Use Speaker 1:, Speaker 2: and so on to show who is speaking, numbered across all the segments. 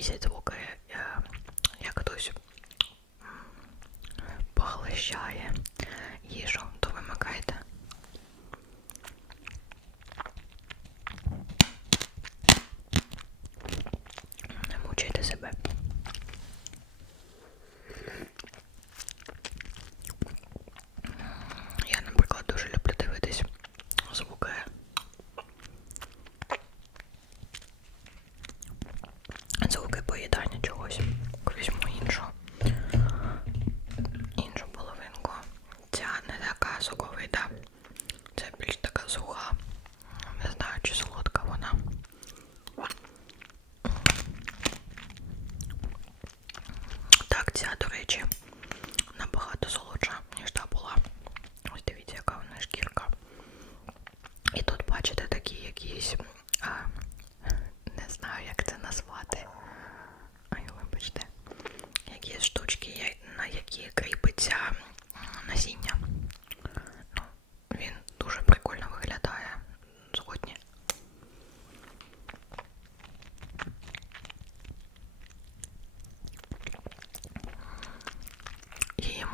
Speaker 1: is it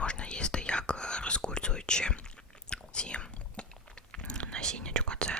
Speaker 1: можна їсти як е, ці насіннячко, це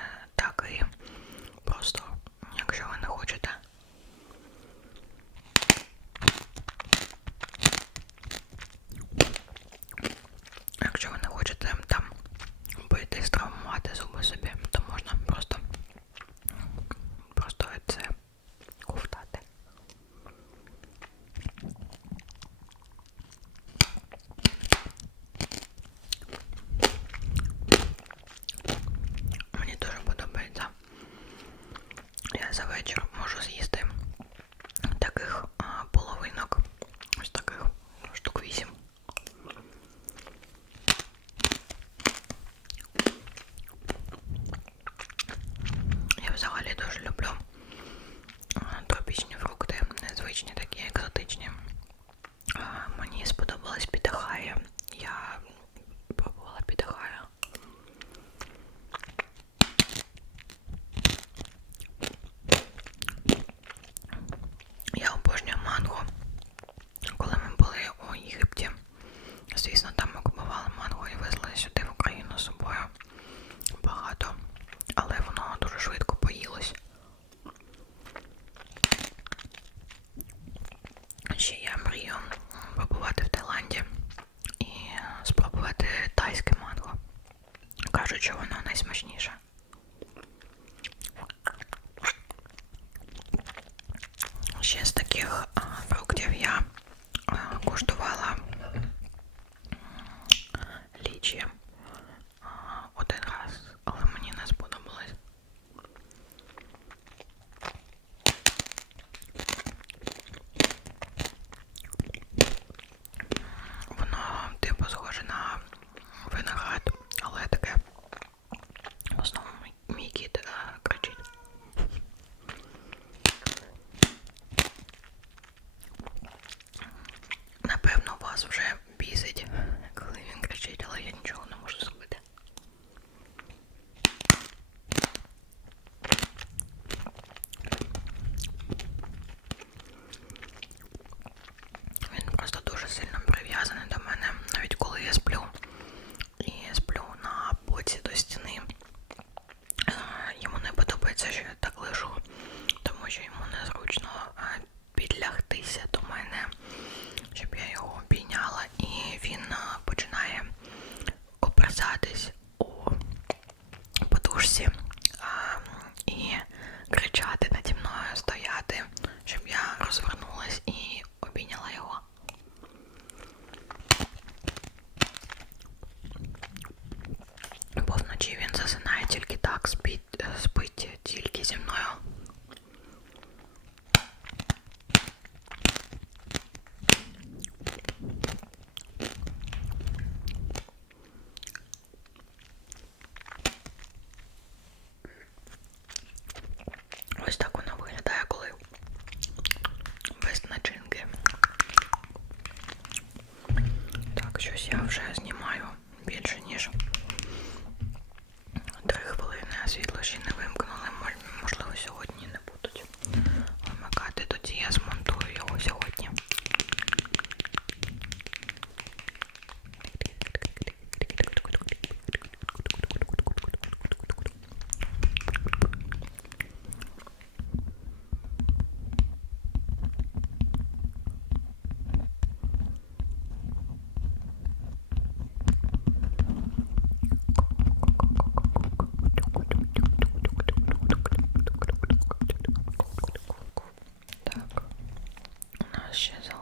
Speaker 1: 学长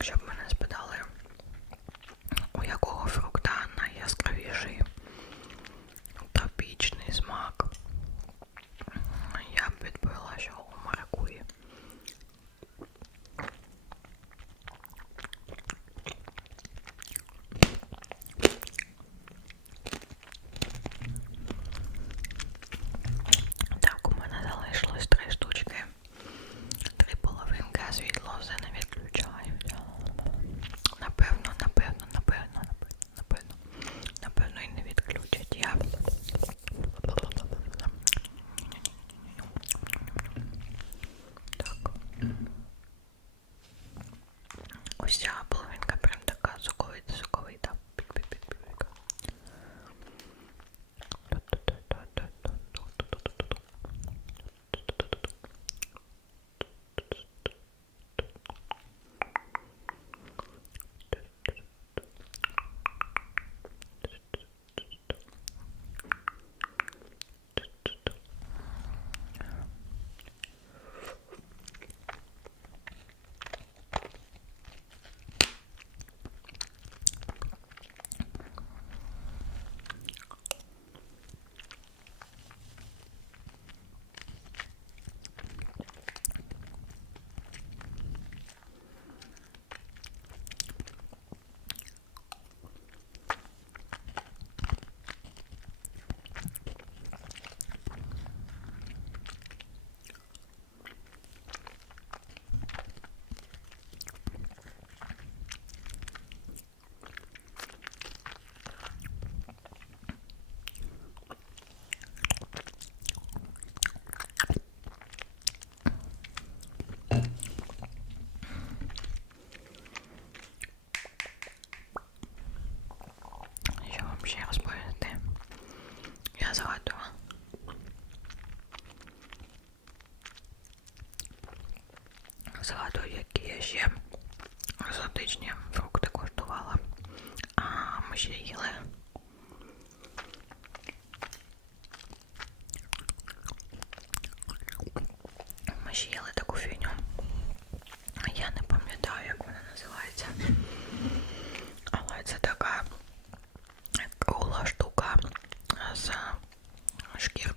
Speaker 1: якщо мене згадую, які я ще екзотичні фрукти коштувала. А ми ще їли. Ми ще їли таку фіню. Я не пам'ятаю, як вона називається. Але це така кула штука з шкіри